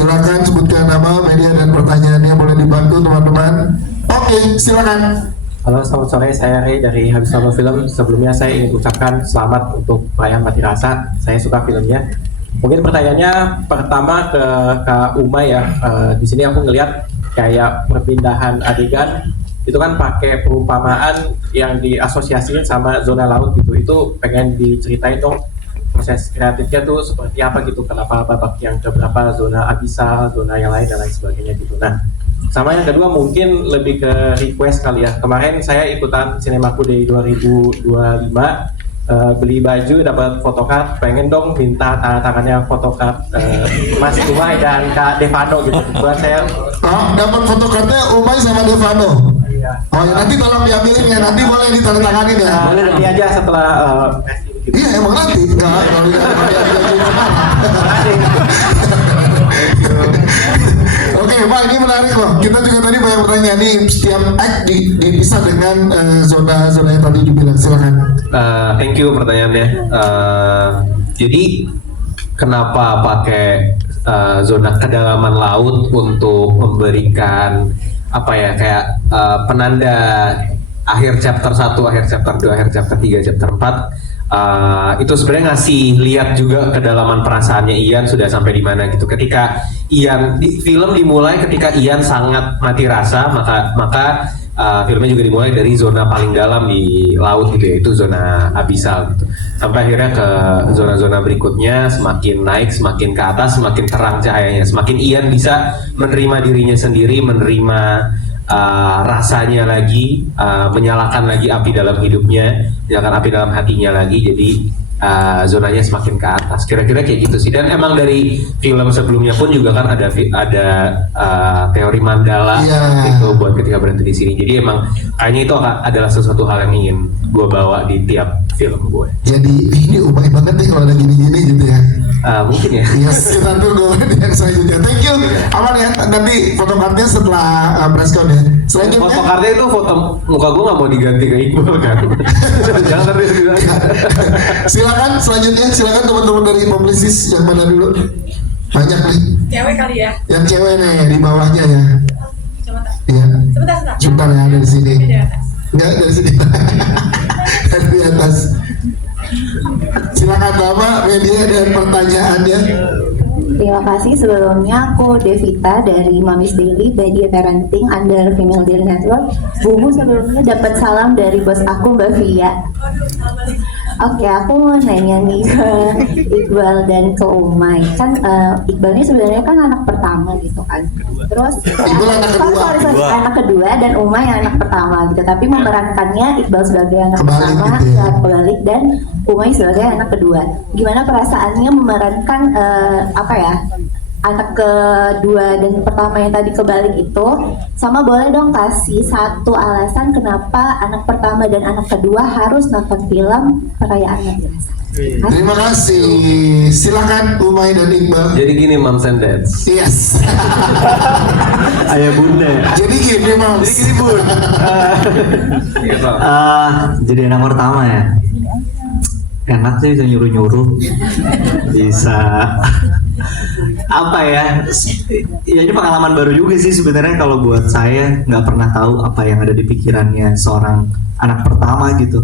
Silakan sebutkan nama, media dan pertanyaannya, boleh dibantu teman-teman. Oke, silakan. Halo, selamat sore. Saya Ray dari Habis Nonton Film. Sebelumnya saya ingin ucapkan selamat untuk perayaan Mati Rasa. Saya suka filmnya. Mungkin pertanyaannya pertama ke Kak Uma ya. Di sini aku ngelihat kayak perpindahan adegan itu kan pakai perumpamaan yang diasosiasikan sama zona laut gitu. Itu pengen diceritain dong proses kreatifnya tuh seperti apa gitu. Kenapa babak yang keberapa, zona abyssal, zona yang lain dan lain sebagainya gitu. Nah, sama yang kedua mungkin lebih ke request kali ya. Kemarin saya ikutan Cinemaku Day 2025, beli baju dapat photocard, pengen dong minta tangannya photocard Mas Umay dan Kak Devano gitu. Buat saya. Oh, dapat photocardnya Umay sama Devano. Iya. Oh ya, nanti tolong diambilin ya, nanti boleh ditandatanganin ya. Boleh nanti aja setelah gitu. Iya emang nanti. Enggak, Oke, Pak, ini menarik loh. Kita juga tadi banyak pertanyaan nih. Setiap act dipisah dengan zona-zona yang tadi dibilang. Silakan. Thank you pertanyaannya. Jadi kenapa pakai zona kedalaman laut untuk memberikan apa ya kayak penanda akhir chapter 1, akhir chapter 2, akhir chapter 3, chapter 4. Itu sebenarnya ngasih lihat juga kedalaman perasaannya Ian sudah sampai di mana gitu. Ketika Ian film dimulai ketika Ian sangat mati rasa, maka filmnya juga dimulai dari zona paling dalam di laut gitu ya, itu zona abyssal gitu. Sampai akhirnya ke zona-zona berikutnya semakin naik, semakin ke atas, semakin terang cahayanya, semakin Ian bisa menerima dirinya sendiri, menerima rasanya lagi, menyalakan lagi api dalam hidupnya, menyalakan api dalam hatinya lagi. Jadi zonanya semakin ke atas. Kira-kira kayak gitu sih. Dan emang dari film sebelumnya pun juga kan ada teori mandala itu buat ketika berhenti di sini. Jadi emang kayaknya itu adalah sesuatu hal yang ingin gue bawa di tiap film gue. Jadi ini Umay banget nih kalau ada gini-gini gitu ya. Mungkin ya. Yes, kita tunggu yang selanjutnya. Thank you. Aman ya, nanti fotokartnya setelah press con ya. Selanjutnya. Fotokartnya itu foto muka gue nggak mau diganti ke Iqbal kan. Jangan terus bilang. Silakan selanjutnya, silakan teman-teman dari publisis yang mana dulu. Banyak nih. Cewek kali ya. Yang cewek nih di bawahnya ya. Sebentar. Iya. Sebentar. Sebentar ya dari sini. Di atas. Enggak dari sini. Dari atas. Silakan Bapak, media dan pertanyaannya. Terima kasih. Sebelumnya aku Devita dari Mamis Daily, Media Parenting under Female Daily Network. Bumu sebelumnya dapat salam dari bos aku Mbak Via. Oke, aku mau nanya nih ke Iqbal dan ke Umay. Kan Iqbal ini sebenarnya kan anak pertama gitu kan. Terus Iqbal anak kedua. anak kedua dan Umay anak pertama gitu. Tapi memerankannya Iqbal sebagai anak Kebalik pertama, gitu ya. kebalik, dan Umay sebagai anak kedua. Gimana perasaannya memerankan anak kedua dan pertama yang tadi kebalik itu? Sama boleh dong kasih satu alasan kenapa anak pertama dan anak kedua harus nonton film Perayaan Mati Rasa. Terima kasih. Silakan Umay dan Iqbal. Jadi gini moms and dads. Yes. Ayah bunda. Jadi gini Mas. Jadi gini bun. Jadi anak pertama ya. Enak sih bisa nyuruh-nyuruh, bisa apa ya? Ya ini pengalaman baru juga sih sebenarnya kalau buat saya, nggak pernah tahu apa yang ada di pikirannya seorang anak pertama gitu.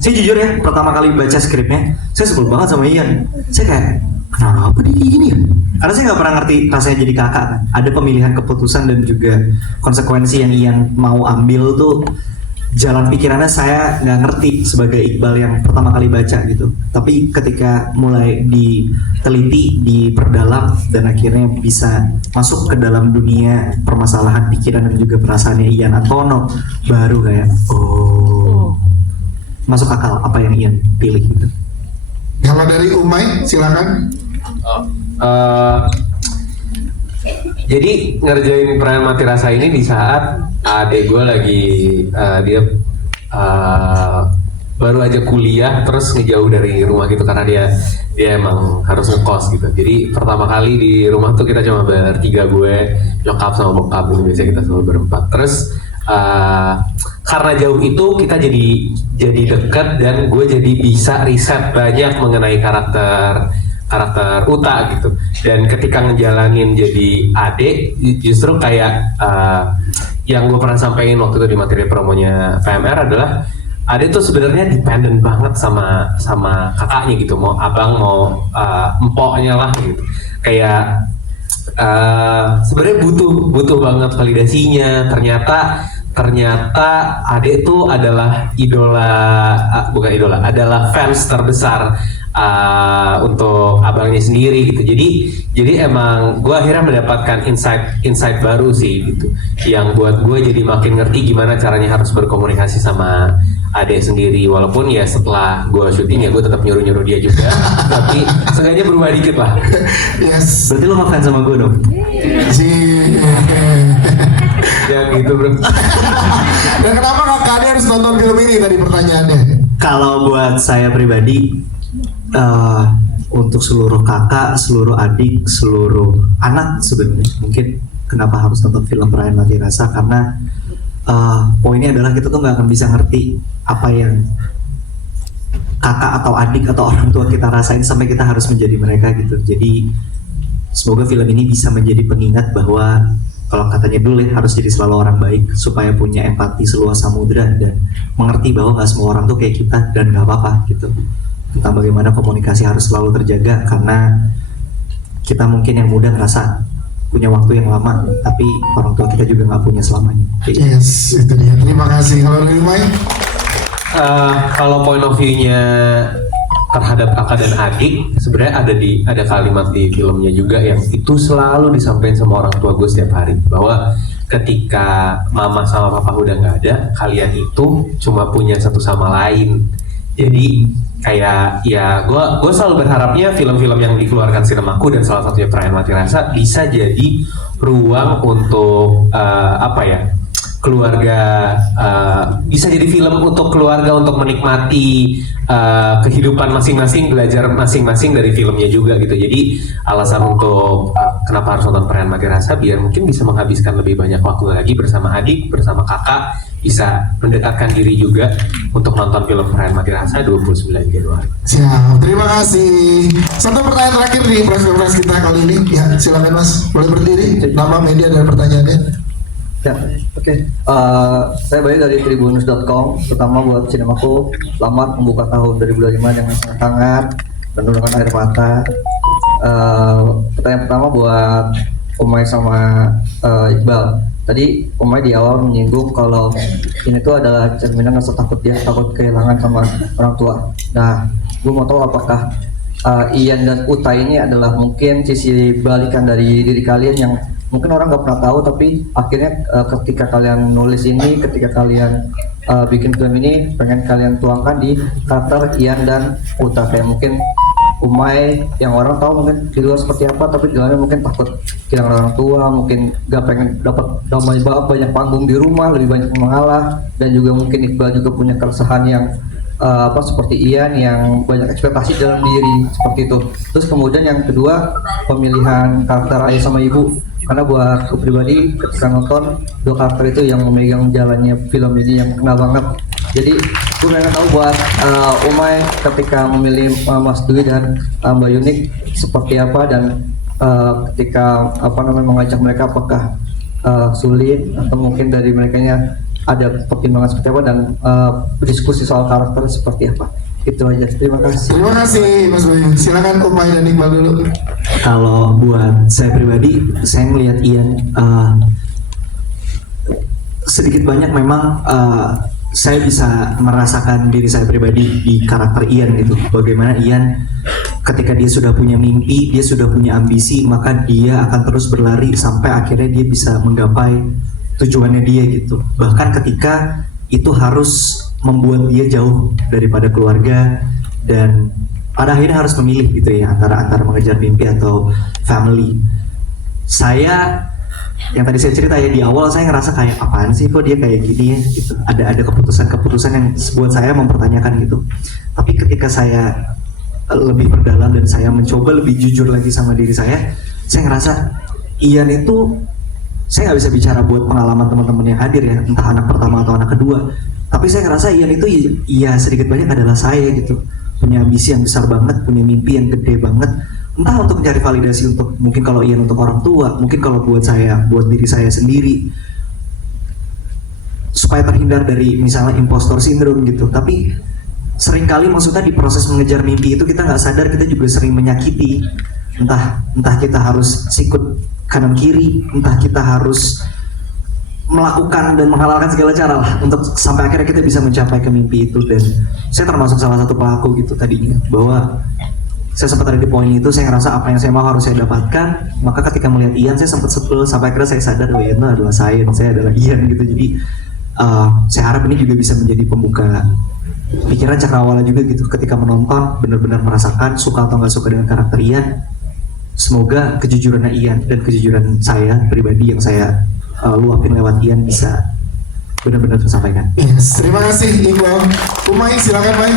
Saya jujur ya, pertama kali baca skripnya, saya sebel banget sama Ian. Saya kayak, kenapa dia kayak gini ya? Karena saya nggak pernah ngerti rasanya jadi kakak kan. Ada pemilihan keputusan dan juga konsekuensi yang Ian mau ambil tuh. Jalan pikirannya saya nggak ngerti sebagai Iqbal yang pertama kali baca gitu. Tapi ketika mulai diteliti, diperdalam, dan akhirnya bisa masuk ke dalam dunia permasalahan pikiran dan juga perasaannya Ian Antono, baru kayak masuk akal apa yang Ian pilih gitu. Kalau dari Umay, silakan. Jadi ngerjain Perayaan Mati Rasa ini di saat adik gue lagi dia baru aja kuliah terus ngejauh dari rumah gitu karena dia emang harus ngekos gitu. Jadi pertama kali di rumah tuh kita cuma bertiga, gue, nyokap sama bokap gitu, biasanya kita selalu berempat. Terus karena jauh itu kita jadi dekat dan gue jadi bisa riset banyak mengenai karakter karakter Uta gitu. Dan ketika ngejalanin jadi adik, justru kayak yang gue pernah sampaikan waktu itu di materi promonya PMR adalah Ade tuh sebenarnya dependent banget sama kakaknya gitu, mau abang mau empoknya lah gitu. Kayak sebenarnya butuh banget validasinya. Ternyata Ade tuh adalah adalah fans terbesar untuk abangnya sendiri gitu. Jadi emang gue akhirnya mendapatkan insight baru sih gitu, yang buat gue jadi makin ngerti gimana caranya harus berkomunikasi sama Ade sendiri. Walaupun ya setelah gue syuting ya gue tetap nyuruh dia juga, tapi seenggaknya berubah dikit lah. Yes. Berarti lo ngefans sama gue dong? Si. Ya gitu bro. Dan kenapa kakak Ade harus nonton film ini tadi pertanyaannya? Kalau buat saya pribadi, untuk seluruh kakak, seluruh adik, seluruh anak sebenarnya mungkin kenapa harus nonton film Perayaan Mati Rasa, karena poinnya adalah kita tuh nggak akan bisa ngerti apa yang kakak atau adik atau orang tua kita rasain sampai kita harus menjadi mereka gitu. Jadi semoga film ini bisa menjadi pengingat bahwa kalau katanya dulu ya, harus jadi selalu orang baik supaya punya empati seluas samudra dan mengerti bahwa nggak semua orang tuh kayak kita dan nggak apa-apa gitu. Tentang bagaimana komunikasi harus selalu terjaga, karena kita mungkin yang muda ngerasa punya waktu yang lama, tapi orang tua kita juga nggak punya selamanya. Yes, itu dia. Terima kasih. Kalau dari Mai? Kalau point of view-nya terhadap kakak dan adik, sebenarnya ada kalimat di filmnya juga yang itu selalu disampaikan sama orang tua gue setiap hari, bahwa ketika mama sama papa udah nggak ada, kalian itu cuma punya satu sama lain. Jadi kayak ya gue selalu berharapnya film-film yang dikeluarkan sinemaku dan salah satunya Perayaan Mati Rasa bisa jadi ruang untuk keluarga, bisa jadi film untuk keluarga untuk menikmati kehidupan masing-masing, belajar masing-masing dari filmnya juga gitu. Jadi alasan untuk kenapa harus nonton Perayaan Mati Rasa, biar mungkin bisa menghabiskan lebih banyak waktu lagi bersama adik, bersama kakak, bisa mendekatkan diri juga untuk nonton film Perayaan Mati Rasa 29 Januari. Siap, terima kasih. Satu pertanyaan terakhir di press conference kita kali ini. Ya, silakan Mas, boleh berdiri. Nama, media, dan pertanyaannya. Ya, oke. Saya Bayu dari tribunnews.com. Pertama buat sinemaku, selamat membuka tahun 2025 dengan sangat hangat, penuh dengan air mata. Pertanyaan pertama buat Umay sama Iqbal. Tadi Umay di awal menyinggung kalau ini tuh adalah cerminan rasa takut dia, takut kehilangan sama orang tua. Nah, gue mau tahu apakah Ian dan Uta ini adalah mungkin sisi balikan dari diri kalian yang mungkin orang nggak pernah tahu, tapi akhirnya ketika kalian nulis ini, ketika kalian bikin film ini, pengen kalian tuangkan di karakter Ian dan Uta. Kayak mungkin Umay yang orang tahu mungkin di luar seperti apa, tapi di dalamnya mungkin takut kehilangan orang tua, mungkin nggak pengen dapat banyak panggung di rumah, lebih banyak mengalah, dan juga mungkin Iqbal juga punya keresahan yang seperti Ian yang banyak ekspektasi dalam diri seperti itu. Terus kemudian yang kedua, pemilihan karakter ayah sama ibu, karena buat aku pribadi ketika nonton dua karakter itu yang memegang jalannya film ini yang kena banget. Jadi gue pengen tahu buat Umay ketika memilih Mas Dwi dan Mbak Yunik seperti apa, dan ketika mengajak mereka apakah sulit atau mungkin dari merekanya ada pertimbangan seperti apa, dan berdiskusi soal karakter seperti apa. Itu aja, terima kasih. Terima kasih Mas Bayu. Silakan Umay dan Iqbal dulu. Kalau buat saya pribadi, saya melihat Ian sedikit banyak memang saya bisa merasakan diri saya pribadi di karakter Ian gitu. Bagaimana Ian ketika dia sudah punya mimpi, dia sudah punya ambisi, maka dia akan terus berlari sampai akhirnya dia bisa menggapai tujuannya dia gitu. Bahkan ketika itu harus membuat dia jauh daripada keluarga dan pada akhirnya harus memilih gitu ya, antara mengejar mimpi atau family. Saya yang tadi saya cerita ya di awal, saya ngerasa kayak apaan sih kok dia kayak gini ya gitu. Ada keputusan yang buat saya mempertanyakan gitu. Tapi ketika saya lebih berdalam dan saya mencoba lebih jujur lagi sama diri saya ngerasa Ian itu, saya nggak bisa bicara buat pengalaman teman-teman yang hadir ya, entah anak pertama atau anak kedua. Tapi saya ngerasa Ian itu ya sedikit banyak adalah saya gitu. Punya ambisi yang besar banget, punya mimpi yang gede banget, entah untuk mencari validasi untuk mungkin kalau Ian untuk orang tua, mungkin kalau buat diri saya sendiri, supaya terhindar dari misalnya impostor syndrome gitu. Tapi seringkali maksudnya di proses mengejar mimpi itu kita nggak sadar kita juga sering menyakiti, entah kita harus sikut kanan kiri, entah kita harus melakukan dan menghalalkan segala cara lah untuk sampai akhirnya kita bisa mencapai ke mimpi itu. Dan saya termasuk salah satu pelaku gitu tadinya, bahwa saya sempat ada di poin itu, saya ngerasa apa yang saya mau harus saya dapatkan. Maka ketika melihat Ian saya sempat sebel, sampai akhirnya saya sadar bahwa Ian adalah saya adalah Ian gitu. Jadi saya harap ini juga bisa menjadi pembuka pikiran cakrawala juga gitu, ketika menonton benar-benar merasakan suka atau nggak suka dengan karakter Ian. Semoga kejujuran Ian dan kejujuran saya pribadi yang saya luapin lewat Ian bisa benar-benar tersampaikan. Yes, terima kasih Iqbal. Umay, silakan May.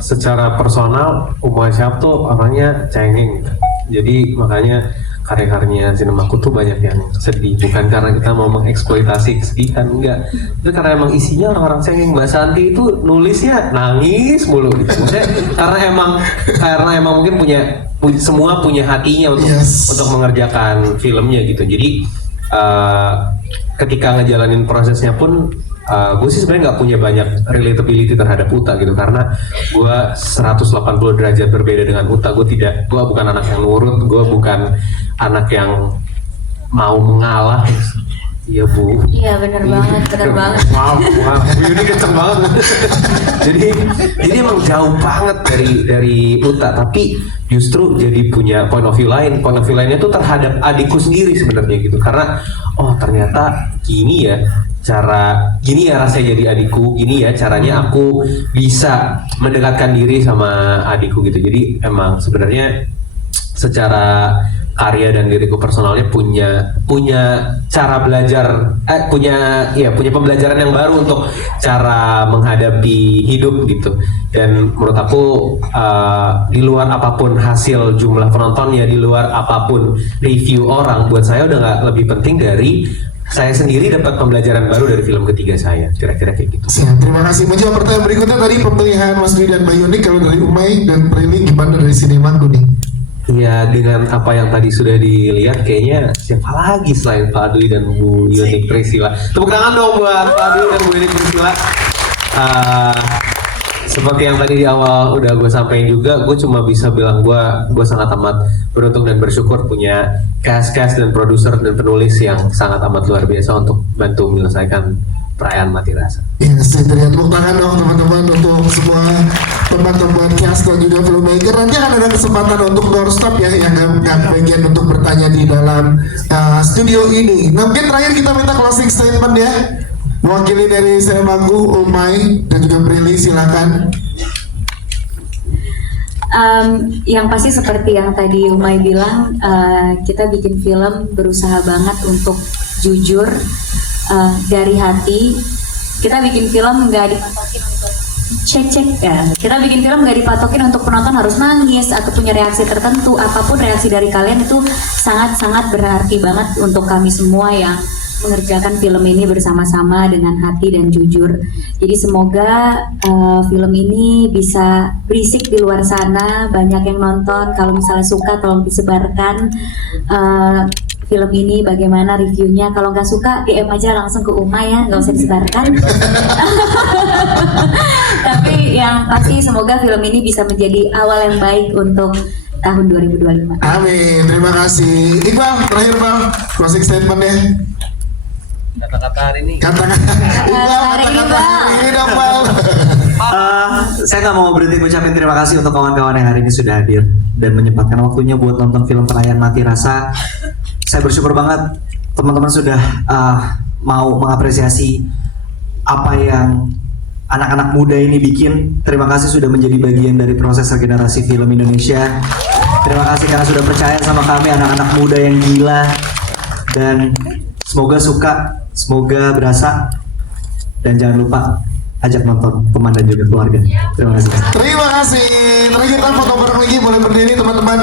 Secara personal, Umay Syahab tuh orangnya cengeng. Jadi makanya karya-karyanya Sinemaku tuh banyak yang sedih. Bukan karena kita mau mengeksploitasi kesedihan, enggak. Itu karena emang isinya orang-orang cengeng. Mbak Santi itu nulisnya nangis mulu gitu. Maksudnya karena emang mungkin semua punya hatinya untuk mengerjakan filmnya gitu. Jadi ketika ngejalanin prosesnya pun gue sih sebenarnya nggak punya banyak relatability terhadap Uta gitu, karena gue 180 derajat berbeda dengan Uta. Gue bukan anak yang nurut, gue bukan anak yang mau mengalah. Iya Bu. Iya benar banget. Wow, Bu Yuni kenceng banget. jadi emang jauh banget dari Uta, tapi justru jadi punya point of view lain. Point of view lainnya tuh terhadap adikku sendiri sebenarnya gitu, karena ternyata gini ya rasanya jadi adikku, gini ya caranya aku bisa mendekatkan diri sama adikku gitu. Jadi emang sebenarnya secara karya dan diriku personalnya punya cara belajar, punya pembelajaran yang baru untuk cara menghadapi hidup gitu. Dan menurut aku di luar apapun hasil jumlah penontonnya, di luar apapun review orang, buat saya udah nggak lebih penting dari saya sendiri dapat pembelajaran baru dari film ketiga saya, kira-kira kayak gitu. Siap, terima kasih. Menjawab pertanyaan berikutnya tadi pemilihan Mas Dwi dan Mbak Yuni, kalau dari Umay dan Prilly gimana dari Sinemaku nih? Ya, dengan apa yang tadi sudah dilihat, kayaknya siapa lagi selain Pak Dwi dan Bu Yuni Priscilla. Tepuk tangan dong buat Pak Dwi dan Bu Yuni Priscilla. Seperti yang tadi di awal udah gue sampaikan juga, gue cuma bisa bilang gue sangat amat beruntung dan bersyukur punya cast dan produser dan penulis yang sangat amat luar biasa untuk bantu menyelesaikan Perayaan Mati Rasa. Ya, saya tepuk tangan dong teman-teman untuk semua teman-teman cast dan juga filmmaker. Nanti akan ada kesempatan untuk doorstop ya, yang bagian untuk bertanya di dalam studio ini. Nah, mungkin terakhir kita minta closing statement ya. Mewakili dari Sinemaku, Umay dan juga Prilly, silakan. Yang pasti seperti yang tadi Umay bilang, kita bikin film berusaha banget untuk jujur dari hati. Kita bikin film nggak dipatokin untuk cek ya. Kita bikin film nggak dipatokin untuk penonton harus nangis atau punya reaksi tertentu. Apapun reaksi dari kalian itu sangat-sangat berarti banget untuk kami semua yang mengerjakan film ini bersama-sama dengan hati dan jujur. Jadi semoga film ini bisa berisik di luar sana, banyak yang nonton. Kalau misalnya suka tolong disebarkan film ini, bagaimana reviewnya. Kalau nggak suka DM aja langsung ke Umay ya, nggak usah disebarkan. Tapi yang pasti semoga film ini bisa menjadi awal yang baik untuk tahun 2025. Amin, terima kasih. Iqbal, terakhir Bang, closing statement ya. Kata-kata hari ini. Kata-kata hari ini dong Bang. Saya nggak mau berhenti ngucapin terima kasih untuk kawan-kawan yang hari ini sudah hadir dan menyempatkan waktunya buat nonton film Perayaan Mati Rasa. Saya bersyukur banget teman-teman sudah mau mengapresiasi apa yang anak-anak muda ini bikin. Terima kasih sudah menjadi bagian dari proses regenerasi film Indonesia. Terima kasih karena sudah percaya sama kami, anak-anak muda yang gila. Dan semoga suka, semoga berasa. Dan jangan lupa ajak nonton teman dan juga keluarga. Terima kasih. Terima kasih. Terakhir kita foto bareng lagi, boleh berdiri teman-teman.